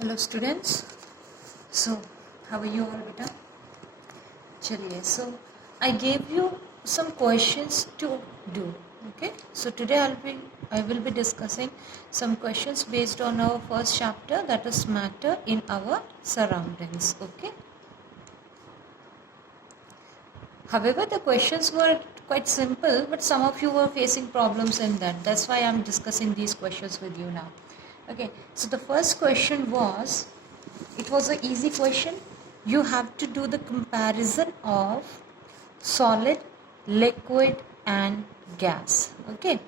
Hello students. So how are you all beta? चलिए, so I gave you some questions to do. Okay, so today I will be discussing some questions based on our first chapter, that is matter in our surroundings. Okay, however the questions were quite simple, but some of you were facing problems in that. That's why I'm discussing these questions with you now. Okay, so the first question was, it was an easy question. You have to do the comparison of solid, liquid and gas. Okay,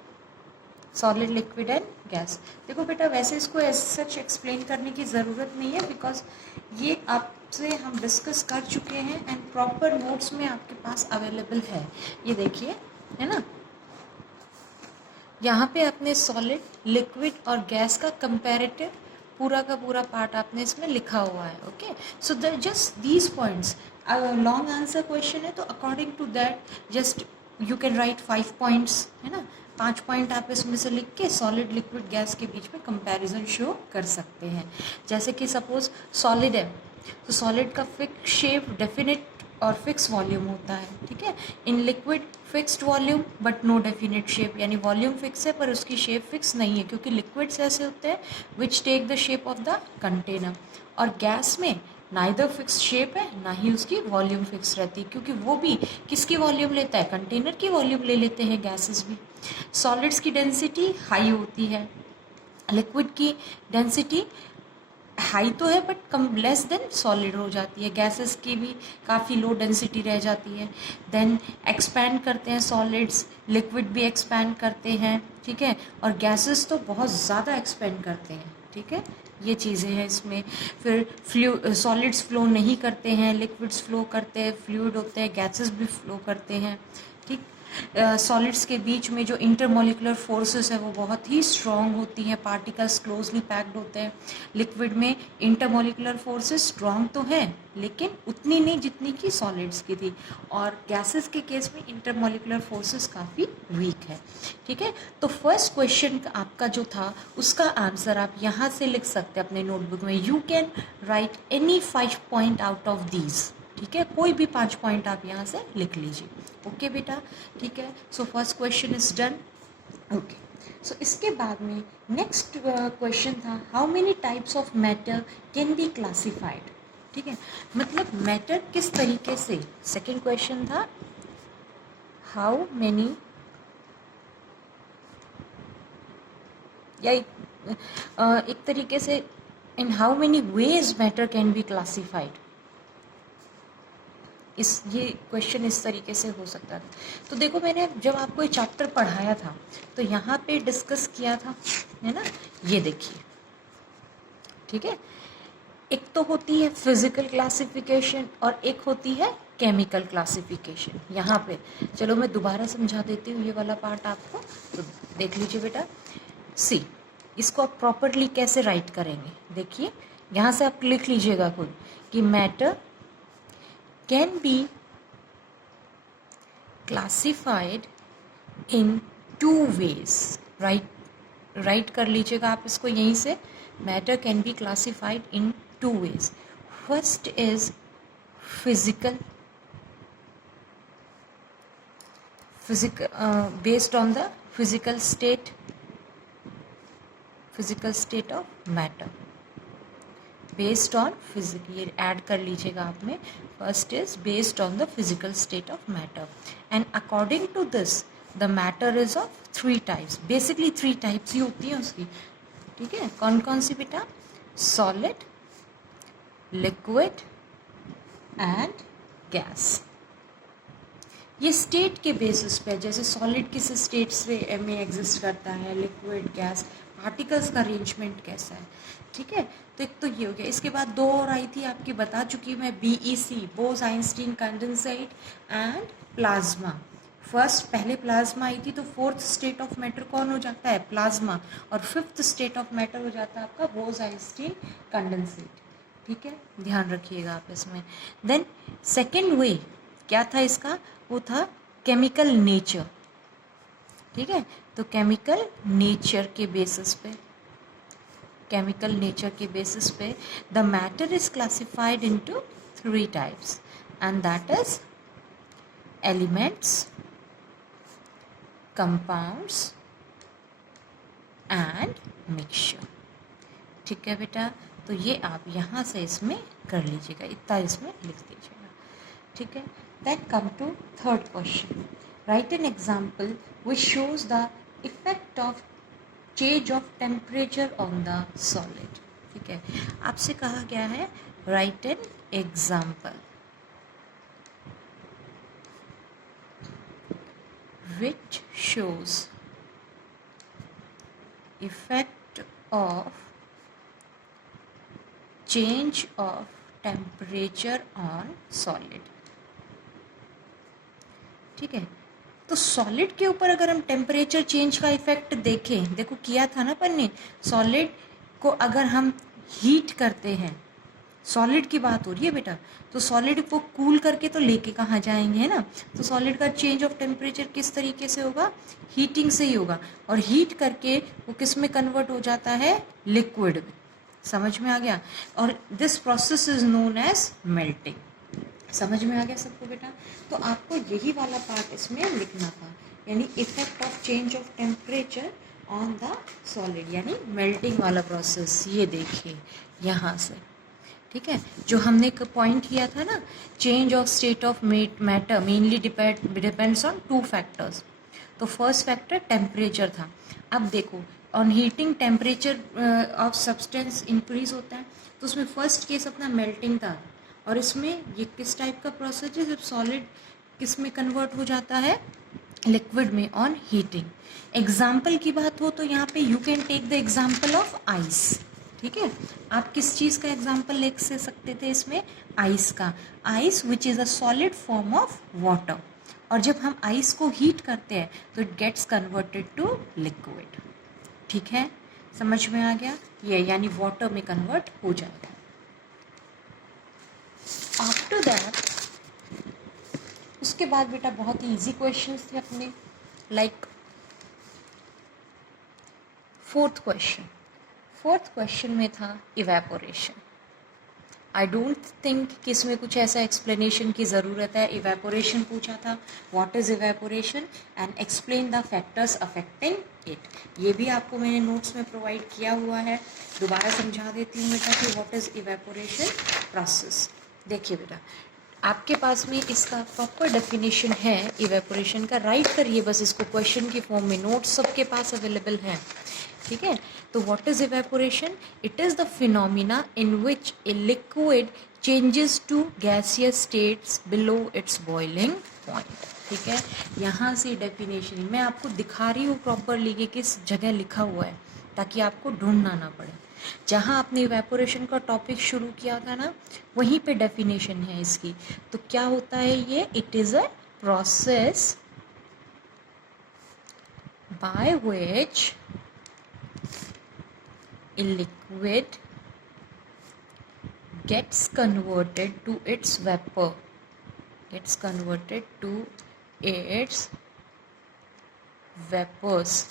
solid liquid and gas. देखो बेटा, वैसे इसको ऐसे सच explain करने की ज़रूरत नहीं है, बिकॉज ये आपसे हम डिस्कस कर चुके हैं एंड प्रॉपर नोट्स में आपके पास अवेलेबल है. ये देखिए, है ना, यहाँ पे आपने सॉलिड, लिक्विड और गैस का कंपैरेटिव पूरा का पूरा पार्ट आपने इसमें लिखा हुआ है. Okay, so the just these points, long answer question है तो according to that just you can write 5 points, है ना. 5 पॉइंट आप इसमें से लिख के सॉलिड, लिक्विड, गैस के बीच में कंपैरिजन शो कर सकते हैं. जैसे कि सपोज सॉलिड है तो सॉलिड का फिक्स शेप, डेफिनेट और फिक्स वॉल्यूम होता है. ठीक है, in liquid fixed volume but no definite shape, यानी वॉल्यूम फिक्स है पर उसकी शेप फिक्स नहीं है, क्योंकि लिक्विड्स ऐसे होते हैं which take the shape of the container. और गैस में नाइदर फिक्स शेप है ना ही उसकी वॉल्यूम फिक्स रहती, क्योंकि वो भी किसकी वॉल्यूम लेता है, कंटेनर की वॉल्यूम ले लेते हैं गैसेस भी. सॉलिड्स की डेंसिटी हाई होती है, लिक्विड की डेंसिटी हाई तो है but come less than solid हो जाती है. गैसेस की भी काफ़ी लो डेंसिटी रह जाती है. देन एक्सपैंड करते हैं सॉलिड्स, लिक्विड भी एक्सपैंड करते हैं. ठीक है, और गैसेस तो बहुत ज़्यादा एक्सपैंड करते हैं. ठीक है, ये चीज़ें हैं इसमें. फिर सॉलिड्स फ्लो नहीं करते हैं, लिक्विड्स फ्लो करते हैं, फ्लूइड होते हैं, गैसेस भी फ्लो करते हैं. ठीक, सॉलिड्स के बीच में जो इंटरमोलिकुलर फोर्सेस है वो बहुत ही स्ट्रॉन्ग होती हैं, पार्टिकल्स क्लोजली पैक्ड होते हैं. लिक्विड में इंटरमोलिकुलर फोर्सेस स्ट्रॉन्ग तो हैं लेकिन उतनी नहीं जितनी कि सॉलिड्स की थी, और गैसेस के केस में इंटरमोलिकुलर फोर्सेस काफ़ी वीक है. ठीक है, तो फर्स्ट क्वेश्चन आपका जो था उसका आंसर आप यहाँ से लिख सकते हैं अपने नोटबुक में. You can right any 5 point out of these. ठीक है, कोई भी 5 पॉइंट आप यहाँ से लिख लीजिए. ओके बेटा, ठीक है. So first question is done. Okay, so इसके बाद में नेक्स्ट क्वेश्चन था, how many types of matter can be classified. ठीक है, मतलब मैटर किस तरीके से. सेकेंड क्वेश्चन था, हाउ मेनी, या एक तरीके से in how many ways matter can be classified. ये क्वेश्चन इस तरीके से हो सकता था. तो देखो, मैंने जब आपको ये चैप्टर पढ़ाया था तो यहाँ पे डिस्कस किया था, है ना. ये देखिए, ठीक है, एक तो होती है फिजिकल क्लासिफिकेशन और एक होती है केमिकल क्लासिफिकेशन. यहाँ पे चलो मैं दोबारा समझा देती हूँ ये वाला पार्ट आपको, तो देख लीजिए बेटा. सी, इसको आप प्रॉपरली कैसे राइट करेंगे, देखिए यहाँ से आप लिख लीजिएगा खुद कि matter can be classified in 2 ways. Write कर लीजिएगा आप इसको यहीं से. Matter can be classified in 2 ways. First is physical based on the physical state of matter. Based on physical, ये ऐड कर लीजिएगा आप में. First is based on the physical state of matter, and according to this the matter is of 3 types. Basically 3 types ही होती हैं उसकी. ठीक है, कौन कौन सी बेटा, सॉलिड, लिक्विड एंड गैस. ये स्टेट के बेसिस पे, जैसे सॉलिड किस स्टेट में एग्जिस्ट करता है, लिक्विड, गैस, पार्टिकल्स का अरेंजमेंट कैसा है. ठीक है, तो एक तो ये हो गया. इसके बाद 2 और आई थी आपकी, बता चुकी मैं, BEC, Bose-Einstein condensate and plasma. First पहले प्लाज्मा आई थी, तो 4th स्टेट ऑफ मैटर कौन हो जाता है, प्लाज्मा, और 5th स्टेट ऑफ मैटर हो जाता है आपका बोस-आइंस्टीन कंडेंसेट. ठीक है, ध्यान रखिएगा आप इसमें. देन सेकेंड वे क्या था इसका, वो था केमिकल नेचर. ठीक है, तो केमिकल नेचर के बेसिस पे केमिकल नेचर के बेसिस पे the matter is classified into 3 types and that is elements, compounds and mixture. ठीक है बेटा, तो ये आप यहाँ से इसमें कर लीजिएगा, इतना इसमें लिख दीजिएगा। ठीक है, then come to third question, write an example which shows the effect of change of temperature on the solid. ठीक है, आपसे कहा गया है write an example which shows effect of change of temperature on solid. ठीक है, तो solid के ऊपर अगर हम टेम्परेचर चेंज का इफेक्ट देखें, देखो किया था ना अपन ने, सॉलिड को अगर हम हीट करते हैं, सॉलिड की बात हो रही है बेटा, तो सॉलिड को कूल करके तो लेके कहाँ जाएंगे, है ना। तो सॉलिड का चेंज ऑफ टेम्परेचर किस तरीके से होगा, हीटिंग से ही होगा, और हीट करके वो किस में कन्वर्ट हो जाता है, लिक्विड में। समझ में आ गया, और this process is known as melting. समझ में आ गया सबको बेटा, तो आपको यही वाला पार्ट इसमें लिखना था, यानी effect of change of temperature on the solid, यानी मेल्टिंग वाला प्रोसेस। ये देखिए यहाँ से, ठीक है, जो हमने पॉइंट किया था ना, change of state of matter mainly depends on 2 factors. तो फर्स्ट फैक्टर टेम्परेचर था। अब देखो, on heating temperature of substance increase होता है, तो उसमें फर्स्ट केस अपना मेल्टिंग था, और इसमें ये किस टाइप का प्रोसेस है, जब सॉलिड किस में कन्वर्ट हो जाता है, लिक्विड में, ऑन हीटिंग। एग्जाम्पल की बात हो तो यहाँ पे you can take the example of ice. ठीक है, आप किस चीज़ का एग्जाम्पल ले सकते थे इसमें, आइस का। Ice which is a solid form of water, और जब हम आइस को हीट करते हैं तो it gets converted to liquid. ठीक है, समझ में आ गया, ये यानी वाटर में कन्वर्ट हो जाएगा। आफ्टर दैट, उसके बाद बेटा बहुत ही ईजी क्वेश्चंस थे अपने, लाइक फोर्थ क्वेश्चन में था इवेपोरेशन। आई डोंट थिंक कि इसमें कुछ ऐसा एक्सप्लेनेशन की ज़रूरत है। इवेपोरेशन पूछा था, what is evaporation and explain the factors affecting it. ये भी आपको मैंने नोट्स में प्रोवाइड किया हुआ है, दोबारा समझा देती हूँ बेटा कि व्हाट इज़ इवेपोरेशन प्रोसेस। देखिए बेटा, आपके पास में इसका प्रॉपर डेफिनेशन है इवेपोरेशन का, राइट करिए बस इसको क्वेश्चन की फॉर्म में, नोट्स सबके पास अवेलेबल हैं। ठीक है, तो what is evaporation, it is the phenomena in which a liquid changes to gaseous states below its boiling point. ठीक है, यहाँ से डेफिनेशन मैं आपको दिखा रही हूँ प्रॉपरली कि किस जगह लिखा हुआ है, ताकि आपको ढूंढना ना पड़े। जहाँ आपने इवेपोरेशन का टॉपिक शुरू किया था ना, वहीं पे डेफिनेशन है इसकी। तो क्या होता है ये, it is a process by which a liquid gets converted to its vapor, vapors।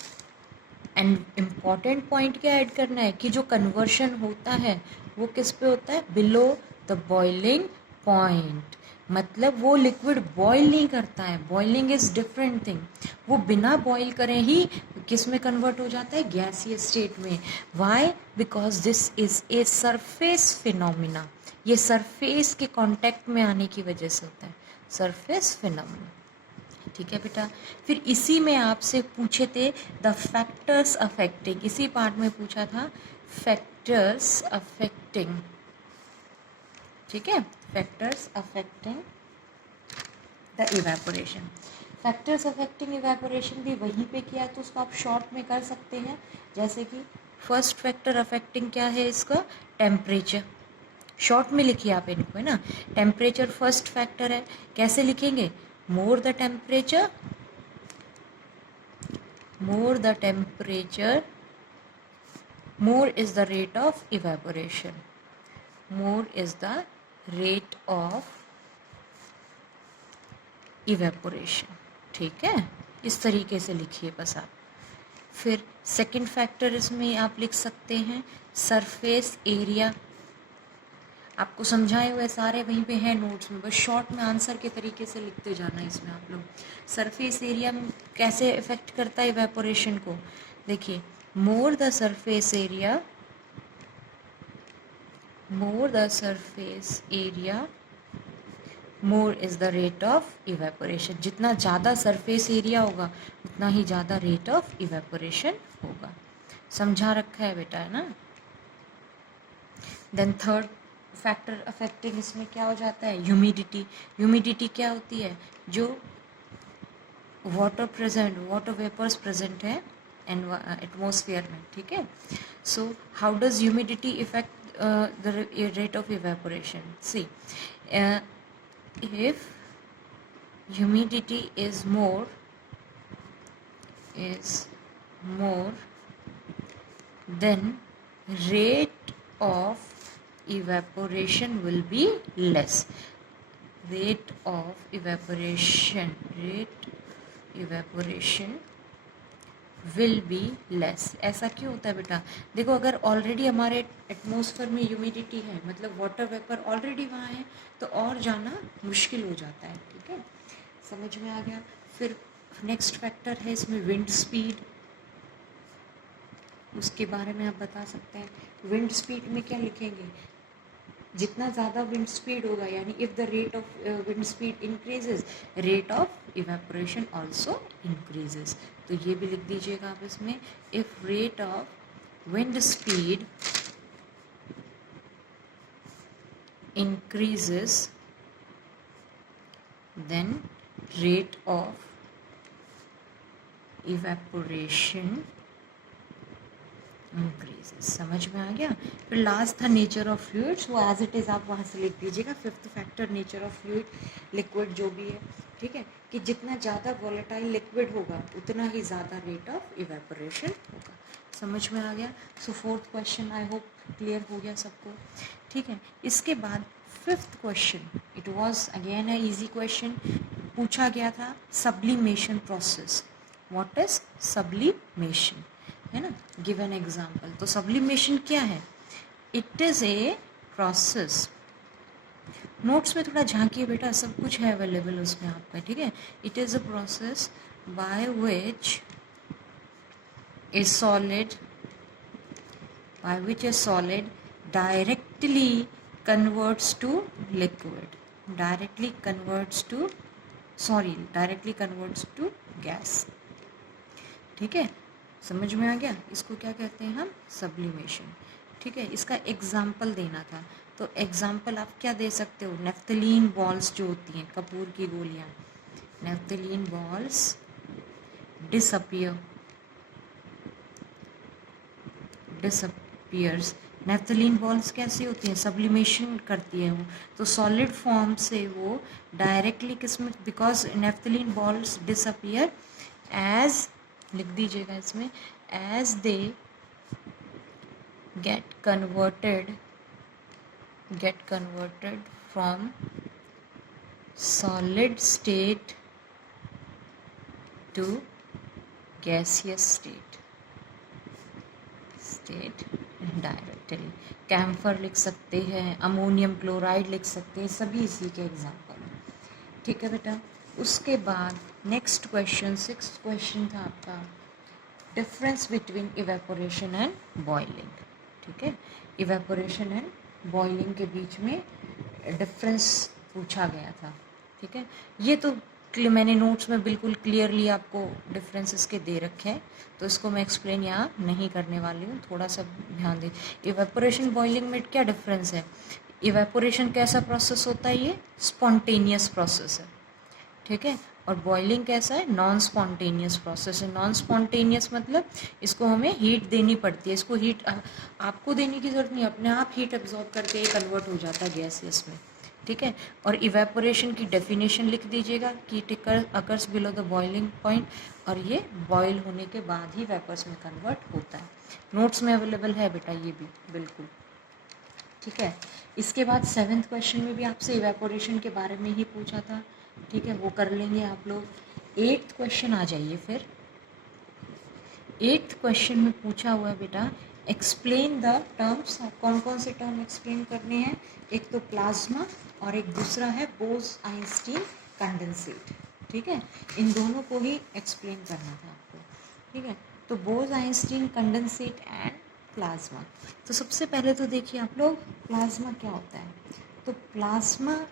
And important point क्या ऐड करना है कि जो कन्वर्शन होता है वो किस पे होता है, बिलो द बॉइलिंग पॉइंट। मतलब वो लिक्विड बॉईल नहीं करता है, बॉइलिंग इज डिफरेंट थिंग। वो बिना बॉईल करे ही किस में कन्वर्ट हो जाता है, गैसियस स्टेट में। Why, because this is a surface phenomena. ये सरफेस के कांटेक्ट में आने की वजह से होता है, सरफेस फिनोमिना। ठीक है बेटा, फिर इसी में आपसे पूछे थे द फैक्टर्स अफेक्टिंग, इसी पार्ट में पूछा था फैक्टर्स अफेक्टिंग। ठीक है, factors affecting the evaporation. Factors affecting evaporation भी वहीं पे किया, तो उसको आप शॉर्ट में कर सकते हैं। जैसे कि फर्स्ट फैक्टर अफेक्टिंग क्या है इसका, टेम्परेचर। शॉर्ट में लिखिए आप इनको, है ना। टेम्परेचर फर्स्ट फैक्टर है, कैसे लिखेंगे, more the temperature more is the rate of evaporation, more is the rate of evaporation। ठीक है, इस तरीके से लिखिए बस आप। फिर सेकंड फैक्टर इसमें आप लिख सकते हैं सरफेस एरिया। आपको समझाए हुए सारे वहीं पे हैं नोट्स में, बस शॉर्ट में आंसर के तरीके से लिखते जाना है इसमें आप लोग। सरफेस एरिया कैसे इफेक्ट करता है इवेपोरेशन को, देखिए more the surface area, more the surface area more is the rate of evaporation. जितना ज़्यादा सरफेस एरिया होगा उतना ही ज़्यादा रेट ऑफ इवेपोरेशन होगा। समझा रखा है बेटा, है ना। देन थर्ड फैक्टर अफेक्टिंग इसमें क्या हो जाता है, ह्यूमिडिटी। ह्यूमिडिटी क्या होती है, जो वाटर वेपर्स प्रेजेंट है एटमॉस्फेयर में, ठीक है। So how does humidity effect the rate of evaporation, see if humidity is more then rate of evaporation will be less. Rate of evaporation will be less. ऐसा क्यों होता है बेटा, देखो अगर ऑलरेडी हमारे एटमॉस्फेयर में ह्यूमिडिटी है, मतलब वाटर वेपर ऑलरेडी वहाँ है, तो और जाना मुश्किल हो जाता है, ठीक है। समझ में आ गया। फिर नेक्स्ट फैक्टर है इसमें विंड स्पीड, उसके बारे में आप बता सकते हैं। विंड स्पीड में क्या लिखेंगे, जितना ज़्यादा विंड स्पीड होगा, यानी if the rate of wind speed increases rate of evaporation also increases. तो ये भी लिख दीजिएगा आप इसमें, if rate of wind speed increases then rate of evaporation increases. समझ में आ गया। फिर लास्ट था नेचर ऑफ फ्लूइड्स, वो एज इट इज़ आप वहाँ से लिख दीजिएगा। Fifth factor nature of fluid, liquid जो भी है, ठीक है, कि जितना ज़्यादा वॉलेटाइल लिक्विड होगा उतना ही ज़्यादा रेट ऑफ इवेपोरेशन होगा। समझ में आ गया। So fourth question I hope clear हो गया सबको, ठीक है। इसके बाद fifth question, it was again a easy question, पूछा गया था sublimation process. What is sublimation, है ना, गिव एन एग्जाम्पल। तो सब्लिमेशन क्या है, it is a process, notes में थोड़ा झांकिए बेटा, सब कुछ है अवेलेबल उसमें आपका, ठीक है। It is a process by which a solid directly converts to liquid, directly converts to gas, ठीक है। समझ में आ गया। इसको क्या कहते हैं हम, सब्लिमेशन, ठीक है। इसका एग्जाम्पल देना था, तो एग्जाम्पल आप क्या दे सकते हो, नेफ्थलीन बॉल्स जो होती हैं, कपूर की गोलियाँ, naphthalene balls disappears. Naphthalene balls कैसी होती हैं, सब्लिमेशन करती है वो, तो सॉलिड फॉर्म से वो डायरेक्टली किसमें, because naphthalene balls disappear as, लिख दीजिएगा इसमें, as they get converted from solid state to gaseous state directly. Camphor लिख सकते हैं, अमोनियम क्लोराइड लिख सकते हैं, सभी इसी के एग्जाम्पल, ठीक है बेटा। उसके बाद नेक्स्ट क्वेश्चन, सिक्स्थ क्वेश्चन था आपका, difference between evaporation and boiling, ठीक है। इवेपोरेशन एंड बॉइलिंग के बीच में डिफरेंस पूछा गया था, ठीक है। ये तो मैंने नोट्स में बिल्कुल क्लियरली आपको डिफरेंसेस के दे रखे हैं, तो इसको मैं एक्सप्लेन यहाँ नहीं करने वाली हूँ, थोड़ा सा ध्यान दें। इवेपोरेशन बॉइलिंग में क्या डिफरेंस है, इवेपोरेशन कैसा प्रोसेस होता है, ये स्पॉन्टेनियस प्रोसेस है, ठीक है, और बॉइलिंग कैसा है, नॉन स्पॉन्टेनियस प्रोसेस है। नॉन स्पॉन्टेनियस मतलब इसको हमें हीट देनी पड़ती है, इसको हीट आपको देने की ज़रूरत नहीं, अपने आप हीट एब्जॉर्ब करके ये कन्वर्ट हो जाता है गैसेस में, ठीक है। और इवेपोरेशन की डेफिनेशन लिख दीजिएगा कि it occurs below the boiling point, और ये बॉयल होने के बाद ही वेपर्स में कन्वर्ट होता है। नोट्स में अवेलेबल है बेटा ये भी, बिल्कुल, ठीक है। इसके बाद सेवेंथ क्वेश्चन में भी आपसे इवेपोरेशन के बारे में ही पूछा था, ठीक है, वो कर लेंगे आप लोग। एट्थ क्वेश्चन आ जाइए फिर। 8th क्वेश्चन में पूछा हुआ है बेटा, एक्सप्लेन द टर्म्स। कौन कौन से टर्म एक्सप्लेन करने हैं? एक तो प्लाज्मा और एक दूसरा है बोस-आइंस्टीन कंडेंसेट। ठीक है, इन दोनों को ही एक्सप्लेन करना था आपको। ठीक है, तो बोस-आइंस्टीन कंडेंसेट एंड प्लाज्मा। तो सबसे पहले तो देखिए आप लोग, प्लाज्मा क्या होता है। तो प्लाज्मा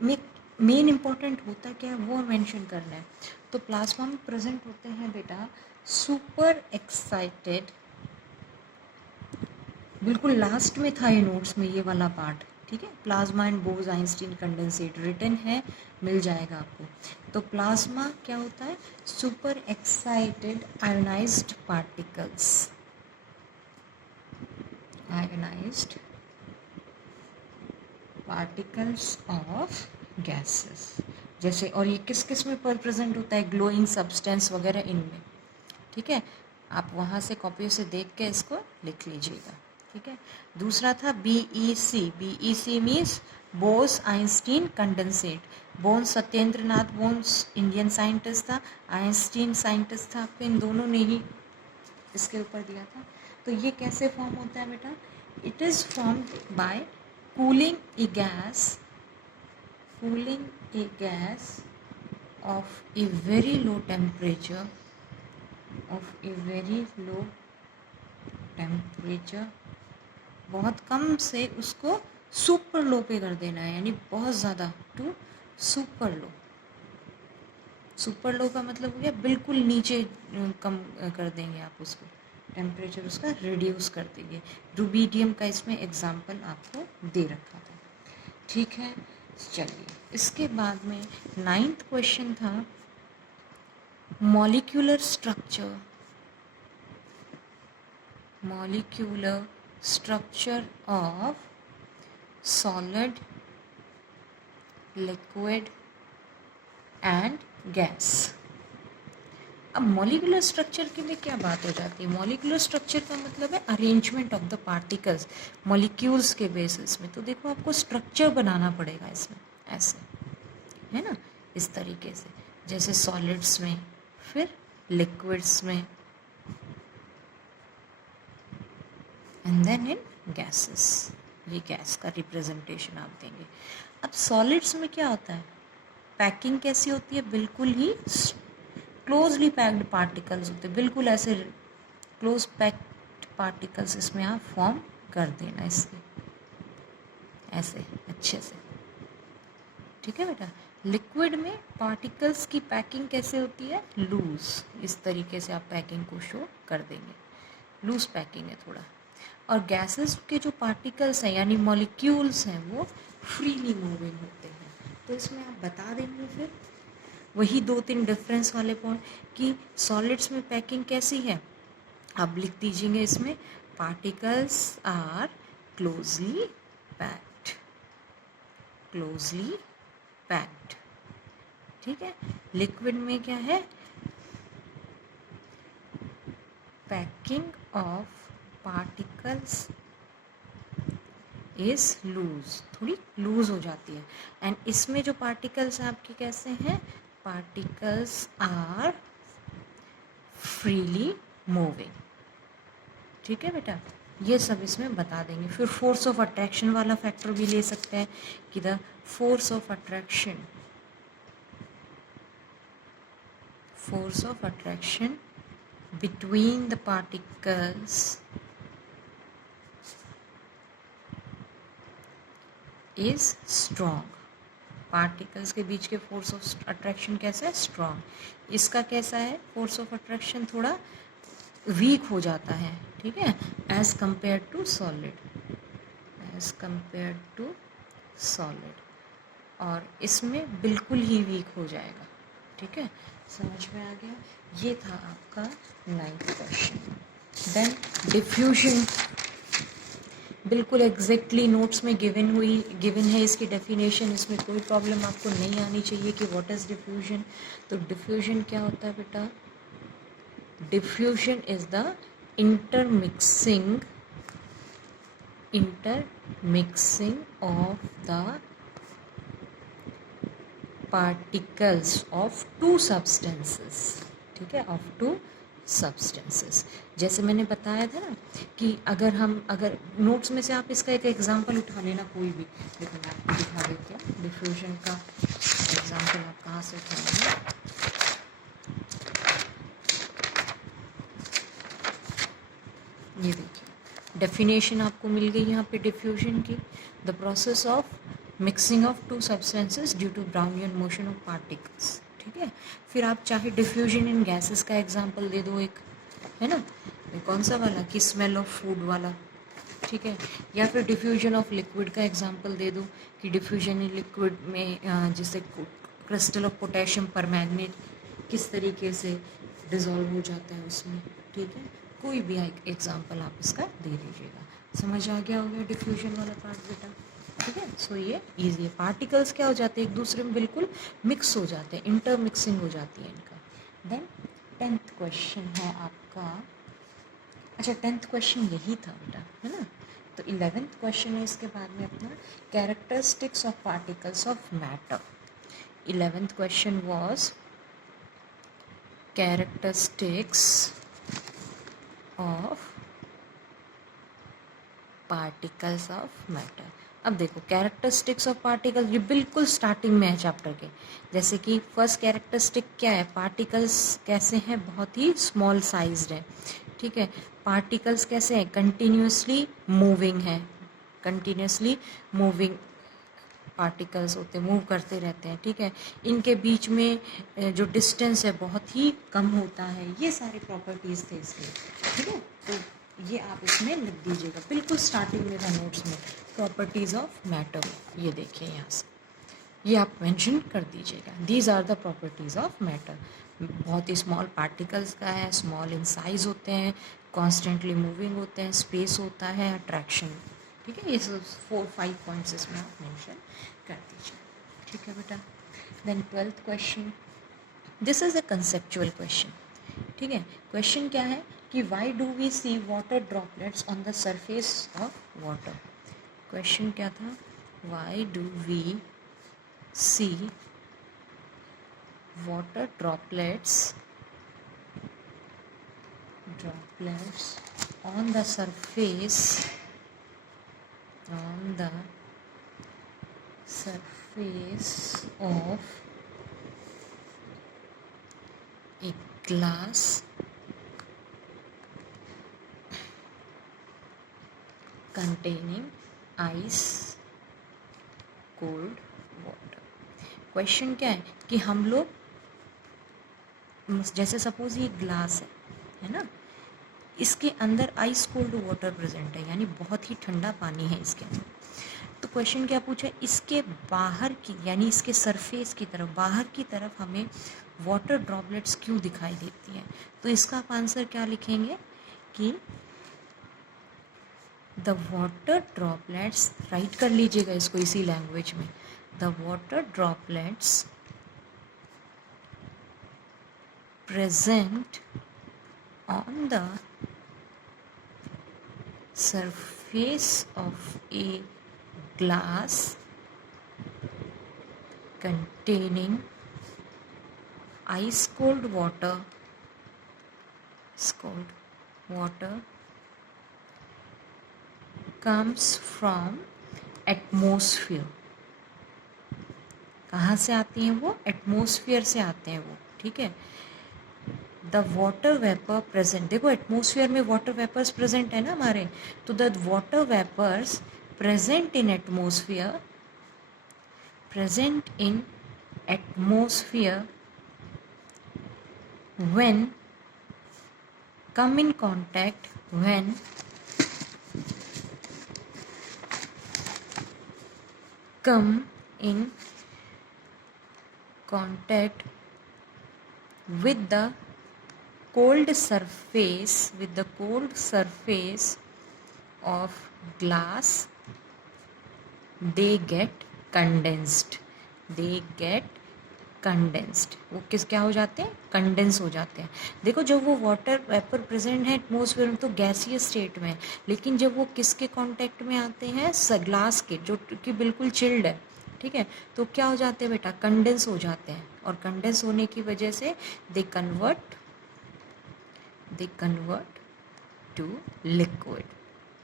में मेन इम्पोर्टेंट होता क्या है वो मेंशन करना है। तो प्लाज्मा में प्रेजेंट होते हैं बेटा सुपर एक्साइटेड, बिल्कुल लास्ट में था ये नोट्स में ये वाला पार्ट। ठीक है, plasma and Bose Einstein condensate written है, मिल जाएगा आपको। तो प्लाज्मा क्या होता है? Super excited ionized particles, ionized particles of gases. जैसे, और ये किस किस में पर प्रेजेंट होता है? ग्लोइंग सब्सटेंस वगैरह इनमें। ठीक है, आप वहाँ से कॉपी से देख के इसको लिख लीजिएगा। ठीक है, दूसरा था BEC। BEC means Bose Einstein condensate. Bose Satyendra Nath Bose Indian scientist था, आइंस्टीन साइंटिस्ट था, आपको इन दोनों ने ही इसके ऊपर दिया था। तो ये कैसे फॉर्म होता है बेटा? It is formed by cooling a gas of a very low temperature, बहुत कम से उसको सुपर लो पे कर देना है, यानी बहुत ज़्यादा, to super low. Super low का मतलब हो गया बिल्कुल नीचे कम कर देंगे आप उसको, टेम्परेचर उसका रिड्यूस कर देंगे। रूबीडियम का इसमें एग्जाम्पल आपको दे रखा था। ठीक है, चलिए इसके बाद में 9th क्वेश्चन था molecular structure of solid, liquid and gas. अब मॉलिक्यूलर स्ट्रक्चर के लिए क्या बात हो जाती है? मॉलिक्यूलर स्ट्रक्चर का मतलब है arrangement of the particles molecules के बेसिस में। तो देखो आपको स्ट्रक्चर बनाना पड़ेगा इसमें, ऐसे है ना, इस तरीके से, जैसे सॉलिड्स में, फिर लिक्विड्स में, एंड देन इन गैसेस। ये गैस का रिप्रेजेंटेशन आप देंगे। अब सॉलिड्स में क्या होता है? पैकिंग कैसी होती है? बिल्कुल ही क्लोजली पैक्ड पार्टिकल्स होते हैं, बिल्कुल ऐसे क्लोज पैक्ड पार्टिकल्स इसमें आप फॉर्म कर देना इसके, ऐसे अच्छे से। ठीक है बेटा, लिक्विड में पार्टिकल्स की पैकिंग कैसे होती है? लूज, इस तरीके से आप पैकिंग को शो कर देंगे, लूज पैकिंग है थोड़ा। और गैसेस के जो पार्टिकल्स हैं यानी मॉलिक्यूल्स हैं वो फ्रीली मूविंग होते हैं। तो इसमें आप बता देंगे फिर वही 2-3 डिफरेंस वाले पॉइंट कि सॉलिड्स में पैकिंग कैसी है। अब लिख दीजिएंगे इसमें, पार्टिकल्स आर क्लोजली पैक्ड। ठीक है, लिक्विड में क्या है? Packing of particles is loose, थोड़ी लूज हो जाती है। एंड इसमें जो पार्टिकल्स आपके कैसे हैं? Particles are freely moving. ठीक है बेटा, ये सब इसमें बता देंगे। फिर फोर्स ऑफ अट्रैक्शन वाला फैक्टर भी ले सकते हैं कि the force of attraction between the particles is strong। Particles के बीच के फोर्स ऑफ अट्रैक्शन कैसा है? स्ट्रॉन्ग। इसका कैसा है? फोर्स ऑफ अट्रैक्शन थोड़ा वीक हो जाता है। ठीक है, एज कंपेयर टू सॉलिड, और इसमें बिल्कुल ही वीक हो जाएगा। ठीक है, समझ में आ गया? ये था आपका 9th क्वेश्चन। देन डिफ्यूजन, बिल्कुल एग्जैक्टली नोट्स में गिवन है इसकी डेफिनेशन। इसमें कोई प्रॉब्लम आपको नहीं आनी चाहिए कि व्हाट इज़ डिफ्यूजन। तो डिफ्यूजन क्या होता है बेटा? Diffusion is the intermixing of the particles of two substances। ठीक है, of two सब्सटेंसेस। जैसे मैंने बताया था ना कि अगर नोट्स में से आप इसका एक एग्जांपल उठा लेना कोई भी, देखो मैं आपको दिखा देती हूँ डिफ्यूजन का एग्जांपल आप कहाँ से उठाएंगे। ये देखिए डेफिनेशन आपको मिल गई यहाँ पे डिफ्यूजन की, the process of mixing of two substances due to Brownian motion of particles. ठीक है, फिर आप चाहे डिफ्यूजन इन गैसेस का एग्जांपल दे दो एक, है ना, कौन सा वाला कि स्मेल ऑफ फूड वाला, ठीक है, या फिर डिफ्यूजन ऑफ लिक्विड का एग्जांपल दे दो कि डिफ्यूजन इन लिक्विड में जैसे क्रिस्टल ऑफ पोटेशियम परमैंगनेट किस तरीके से डिज़ोल्व हो जाता है उसमें। ठीक है, कोई भी एग्जांपल आप इसका दे दीजिएगा। समझ आ गया होगा डिफ्यूजन वाला पार्ट बेटा। ठीक है, सो ये ईजी है। पार्टिकल्स क्या हो जाते हैं, एक दूसरे में बिल्कुल मिक्स हो जाते हैं, इंटरमिक्सिंग हो जाती है इनका। देन 10th क्वेश्चन है आपका, अच्छा 10th क्वेश्चन यही था बेटा, है ना। तो 11th क्वेश्चन है इसके बाद में अपना characteristics of particles of matter. 11th question was characteristics of particles of matter. अब देखो कैरेक्टरिस्टिक्स ऑफ पार्टिकल्स ये बिल्कुल स्टार्टिंग में है चैप्टर के। जैसे कि फर्स्ट कैरेक्टरिस्टिक क्या है, पार्टिकल्स कैसे हैं, बहुत ही स्मॉल साइज्ड है। ठीक है, पार्टिकल्स कैसे हैं, कंटिन्यूसली मूविंग है, कंटिन्यूसली मूविंग पार्टिकल्स होते हैं, मूव करते रहते हैं। ठीक है, इनके बीच में जो डिस्टेंस है बहुत ही कम होता है, ये सारे प्रॉपर्टीज़ थे इसके। ठीक है, तो ये आप इसमें लिख दीजिएगा, बिल्कुल स्टार्टिंग में था नोट्स में, प्रॉपर्टीज़ ऑफ मैटर। ये देखिए यहाँ से ये आप मेंशन कर दीजिएगा, these are the properties of matter. बहुत ही स्मॉल पार्टिकल्स का है, स्मॉल इन साइज होते हैं, कॉन्स्टेंटली मूविंग होते हैं, स्पेस होता है, अट्रैक्शन। ठीक है, ये 4-5 पॉइंट्स इसमें आप मेंशन कर दीजिए। ठीक है बेटा। Then 12th question, this is a conceptual question. ठीक है, क्वेश्चन क्या है कि why do we see water droplets on the surface of water. Question क्या था, why do we see water droplets on the surface of a glass containing ice cold water। Question क्या है कि हम लोग जैसे सपोज ये ग्लास है ना, इसके अंदर आइस कोल्ड वाटर प्रेजेंट है, यानी बहुत ही ठंडा पानी है इसके अंदर। तो क्वेश्चन क्या पूछा है, इसके बाहर की यानी इसके सरफेस की तरफ, बाहर की तरफ हमें वाटर ड्रॉपलेट्स क्यों दिखाई देती हैं। तो इसका आप आंसर क्या लिखेंगे कि द वाटर ड्रॉपलेट्स, राइट कर लीजिएगा इसको इसी लैंग्वेज में, the water droplets present on the surface of a glass containing ice cold water comes from atmosphere। कहाँ से आती हैं वो, एटमोसफियर से आते हैं वो। ठीक है, द वाटर वेपर प्रेजेंट, देखो एटमोसफियर में वाटर वेपर्स प्रेजेंट है ना हमारे, तो the water vapours present in atmosphere when come in contact with the cold surface of glass, they get condensed। वो क्या हो जाते हैं, कंडेंस हो जाते हैं। देखो जब वो वाटर वेपर प्रेजेंट है एटमोसफियर में तो गैसियस स्टेट में है, लेकिन जब वो किसके कांटेक्ट में आते हैं, ग्लास के, जो कि बिल्कुल चिल्ड है। ठीक है, तो क्या हो जाते हैं बेटा, कंडेंस हो जाते हैं, और कंडेंस होने की वजह से they convert they convert to liquid.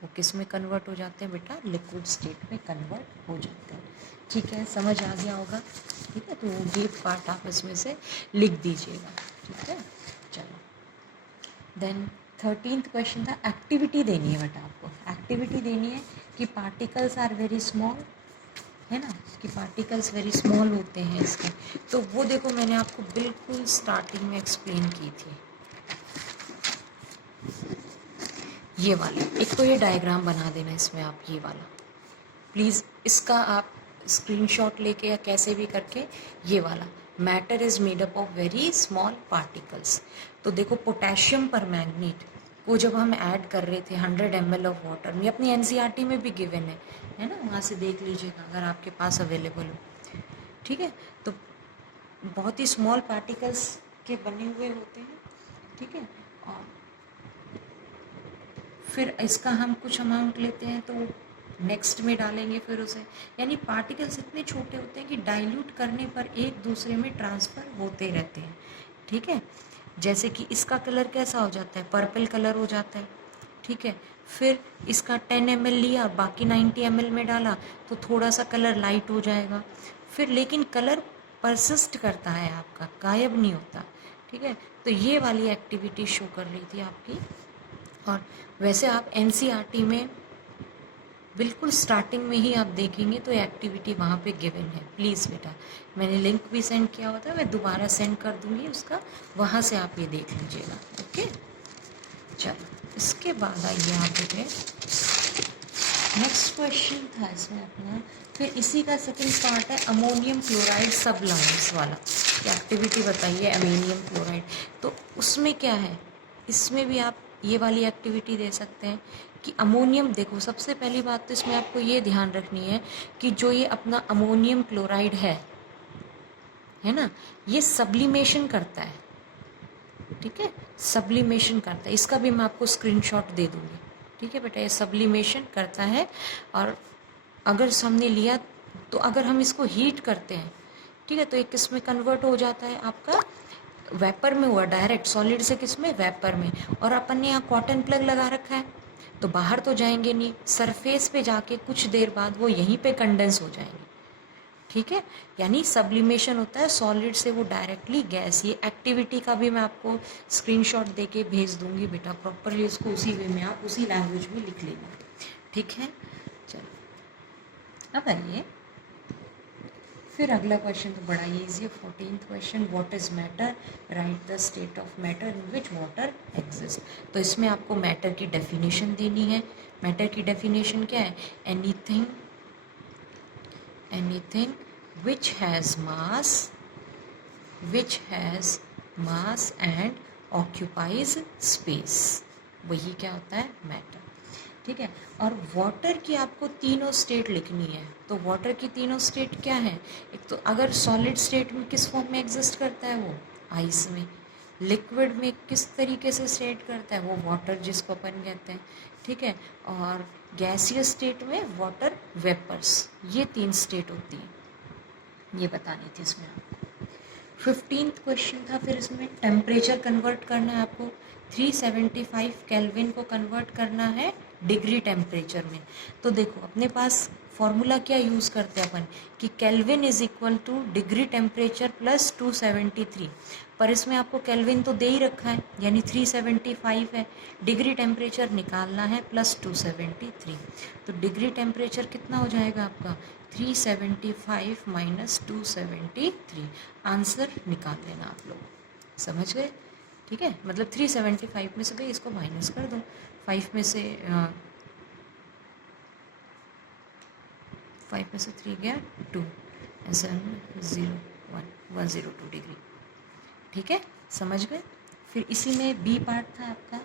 वो किस में कन्वर्ट हो जाते हैं बेटा? लिक्विड स्टेट में कन्वर्ट हो जाते हैं। ठीक है, समझ आ गया होगा। ठीक है, तो ये पार्ट आप इसमें से लिख दीजिएगा। ठीक है, चलो देन 13th क्वेश्चन था, एक्टिविटी देनी है बेटा आपको। एक्टिविटी देनी है कि पार्टिकल्स आर वेरी स्मॉल, है ना, कि पार्टिकल्स वेरी स्मॉल होते हैं इसके। तो वो देखो मैंने आपको बिल्कुल स्टार्टिंग में एक्सप्लेन की थी, ये वाली। एक तो ये डायग्राम बना देना इसमें आप, ये वाला प्लीज़, इसका आप स्क्रीनशॉट लेके या कैसे भी करके, ये वाला matter is made up of very small particles. तो देखो पोटेशियम पर मैग्नीट को जब हम ऐड कर रहे थे 100 ml ऑफ वाटर में, अपनी एनसीईआरटी में भी गिवन है ना, वहाँ से देख लीजिएगा अगर आपके पास अवेलेबल हो। ठीक है, तो बहुत ही स्मॉल पार्टिकल्स के बने हुए होते हैं। ठीक है, और फिर इसका हम कुछ अमाउंट लेते हैं तो नेक्स्ट में डालेंगे फिर उसे, यानी पार्टिकल्स इतने छोटे होते हैं कि डाइल्यूट करने पर एक दूसरे में ट्रांसफ़र होते रहते हैं। ठीक है, जैसे कि इसका कलर कैसा हो जाता है? पर्पल कलर हो जाता है। ठीक है, फिर इसका 10 ml लिया, बाकी 90 ml में डाला तो थोड़ा सा कलर लाइट हो जाएगा। फिर लेकिन कलर परसिस्ट करता है आपका, गायब नहीं होता। ठीक है, तो ये वाली एक्टिविटी शो कर रही थी आपकी। और वैसे आप एनसीईआरटी में बिल्कुल स्टार्टिंग में ही आप देखेंगे तो एक्टिविटी वहाँ पे गिवन है। प्लीज़ बेटा, मैंने लिंक भी सेंड किया हुआ था, मैं दोबारा सेंड कर दूँगी उसका, वहाँ से आप ये देख लीजिएगा। ओके, चलो इसके बाद आइए आप देखें, नेक्स्ट क्वेश्चन था इसमें अपना, फिर इसी का सेकंड पार्ट है अमोनियम क्लोराइड सबलाइंस वाला। एक्टिविटी बताइए अमोनियम क्लोराइड। तो उसमें क्या है, इसमें भी आप ये वाली एक्टिविटी दे सकते हैं कि अमोनियम, देखो सबसे पहली बात तो इसमें आपको ये ध्यान रखनी है कि जो ये अपना अमोनियम क्लोराइड है ना, ये सब्लिमेशन करता है। ठीक है, सब्लिमेशन करता है, इसका भी मैं आपको स्क्रीनशॉट दे दूँगी। ठीक है बेटा, ये सब्लिमेशन करता है। और अगर हमने लिया तो अगर हम इसको हीट करते हैं, ठीक है, तो एक किस में कन्वर्ट हो जाता है आपका, वेपर में हुआ, डायरेक्ट सॉलिड से किस में, वेपर में। और अपन ने यहाँ कॉटन प्लग लगा रखा है तो बाहर तो जाएंगे नहीं, सरफेस पे जाके कुछ देर बाद वो यहीं पे कंडेंस हो जाएंगे। ठीक है, यानी सब्लिमेशन होता है सॉलिड से वो डायरेक्टली गैस। ये एक्टिविटी का भी मैं आपको स्क्रीनशॉट देके भेज दूंगी बेटा, प्रॉपरली इसको उसी वे में आप उसी लैंग्वेज में लिख लेना। ठीक है, चलो अब आइए फिर अगला क्वेश्चन तो बड़ा ईजी है। 14th question, what is matter, right the state of matter in which water exist. तो इसमें आपको मैटर की डेफिनेशन देनी है। मैटर की डेफिनेशन क्या है? Anything which has mass and occupies space, वही क्या होता है? मैटर। ठीक है, और वाटर की आपको तीनों स्टेट लिखनी है। तो वाटर की तीनों स्टेट क्या है? एक तो अगर सॉलिड स्टेट में किस फॉर्म में एग्जिस्ट करता है वो, आइस में। लिक्विड में किस तरीके से स्टेट करता है वो, वाटर जिसको अपन कहते हैं। ठीक है, और गैसियस स्टेट में वाटर वेपर्स, ये 3 स्टेट होती हैं, ये बतानी थी इसमें आपको। 15th क्वेश्चन था, फिर इसमें टेम्परेचर कन्वर्ट करना है आपको। 375 केल्विन को कन्वर्ट करना है डिग्री टेम्परेचर में। तो देखो अपने पास फॉर्मूला क्या यूज़ करते हैं अपन कि kelvin is equal two degree temperature plus 273, पर इसमें आपको केल्विन तो दे ही रखा है, यानी 375 है, डिग्री टेम्परेचर निकालना है प्लस 273। तो डिग्री टेम्परेचर कितना हो जाएगा आपका? 375 माइनस 273। आंसर निकाल लेना आप लोग, समझ गए? ठीक है, मतलब 375 में से भाई इसको माइनस कर दो, 5 में से 3 गया 2 एंड 7 0 1 102 डिग्री। ठीक है, समझ गए? फिर इसी में बी पार्ट था आपका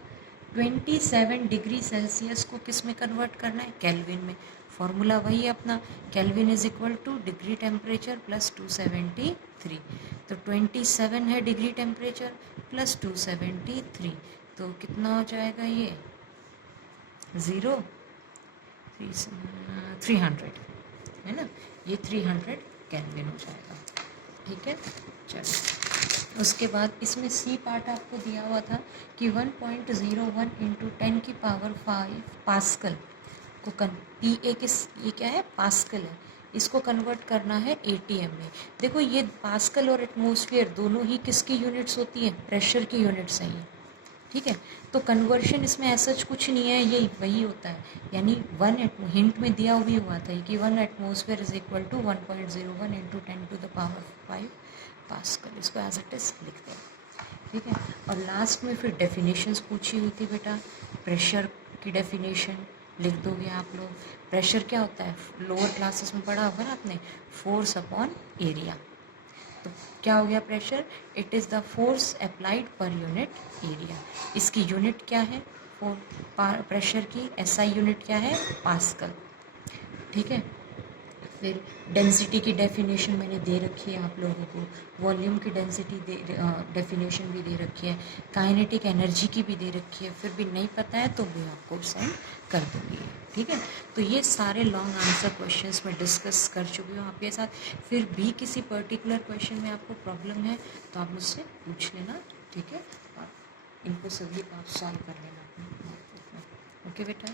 27 डिग्री सेल्सियस को किस में कन्वर्ट करना है? केल्विन में। फॉर्मूला वही है अपना, kelvin is equal two degree temperature plus 273। तो 27 है डिग्री टेम्परेचर प्लस 273, तो कितना हो जाएगा ये? 300 है ना, ये 300 केल्विन हो जाएगा। ठीक है, चलो उसके बाद इसमें सी पार्ट आपको दिया हुआ था कि 1.01 इंटू 10⁵ पास्कल को पी ए किस, ये क्या है, पास्कल है, इसको कन्वर्ट करना है एटीएम में। देखो ये पास्कल और एटमॉस्फेयर दोनों ही किसकी यूनिट्स होती हैं, प्रेशर की यूनिट्स हैं ये, ठीक है। तो कन्वर्शन इसमें ऐसा कुछ नहीं है, ये वही होता है, यानी हिंट में दिया भी हुआ था कि 1 atmosphere is equal to 1.01 into 10⁵ pascal, इसको एज इट इज लिखते हैं, ठीक है। और लास्ट में फिर डेफिनेशंस पूछी हुई थी बेटा, प्रेशर की डेफिनेशन लिख दोगे आप लोग। प्रेशर क्या होता है, लोअर क्लासेस में पढ़ा होगा ना आपने, फोर्स अपॉन एरिया। तो क्या हो गया pressure, it is the force applied per unit area. इसकी यूनिट क्या है, प्रेशर की एसआई यूनिट क्या है, पास्कल, ठीक है। फिर डेंसिटी की डेफिनेशन मैंने दे रखी है आप लोगों को, वॉल्यूम की डेंसिटी डेफिनेशन भी दे रखी है, काइनेटिक एनर्जी की भी दे रखी है, फिर भी नहीं पता है तो भी आपको सेंड कर दूँगी, ठीक है। तो ये सारे लॉन्ग आंसर क्वेश्चंस मैं डिस्कस कर चुकी हूँ आपके साथ। फिर भी किसी पर्टिकुलर क्वेश्चन में आपको प्रॉब्लम है तो आप मुझसे पूछ लेना, ठीक है, और इनको सभी आप सॉल्व कर लेना अपने नोटबुक में, ओके बेटा।